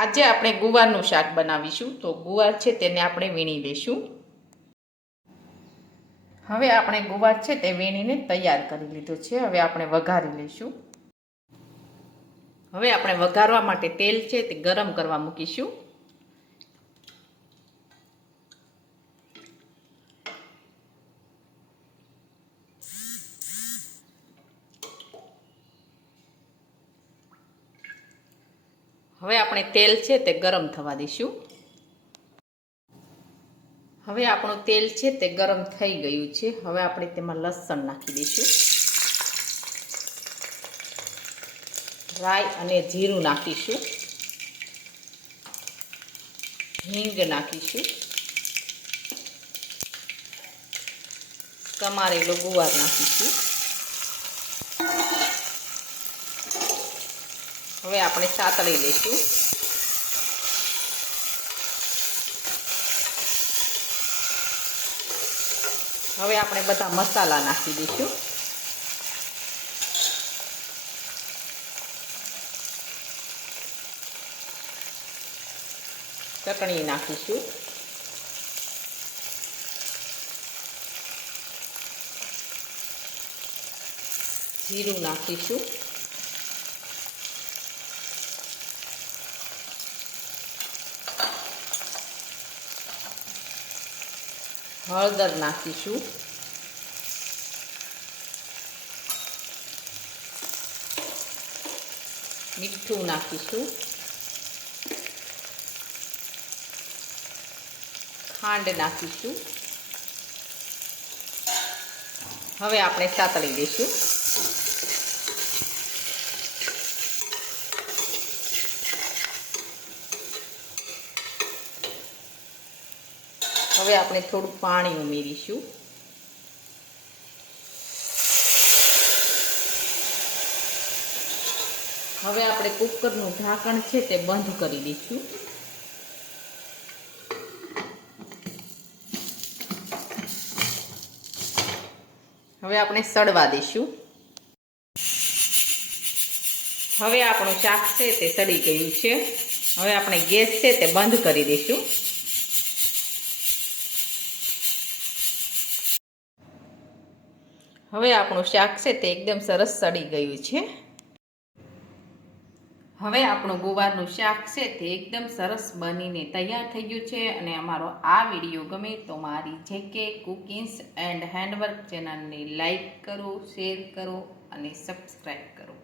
આજે આપણે ગુવારનું શાક બનાવીશું. તો ગુવાર છે તેને આપણે વીણી લઈશું. હવે આપણે ગુવાર છે તે વીણીને તૈયાર કરી લીધો છે. હવે આપણે વઘારી લઈશું. હવે આપણે વઘારવા માટે તેલ છે તે ગરમ કરવા મૂકીશું. હવે આપણે તેલ છે તે ગરમ થવા દઈશું. હવે આપણું તેલ છે તે ગરમ થઈ ગયું છે. હવે આપણે તેમાં લસણ નાખી દઈશું. રાઈ અને જીરું નાખીશું. હિંગ નાખીશું. સમારેલો ગુવાર નાખીશું. હવે આપણે સાતળી લઈશું. હવે આપણે બધા મસાલા નાખી દઈશું. ચટણી નાખીશું. જીરું નાખીશું. હળદર નાખીશું. મીઠું નાખીશું. ખાંડ નાખીશું. હવે આપણે સાતળી દઈશું. હવે આપણે થોડું પાણી ઉમેરીશું. હવે આપણે કુકરનું ઢાંકણ છે તે બંધ કરી દઈશું. હવે આપણે સળવા દઈશું. હવે આપણું શાક છે તે સડી ગયું છે. હવે આપણે ગેસ છે તે બંધ કરી દઈશું. હવે આપણું શાક છે તે એકદમ સરસ સડી ગયું છે. હવે આપણું ગુવારનું શાક છે તે એકદમ સરસ બનીને તૈયાર થઈ ગયું છે. અને અમારો આ વિડીયો ગમે તો મારી જેકે કુકિંગ્સ એન્ડ હેન્ડવર્ક ચેનલને લાઈક કરો, શેર કરો અને સબસ્ક્રાઈબ કરો.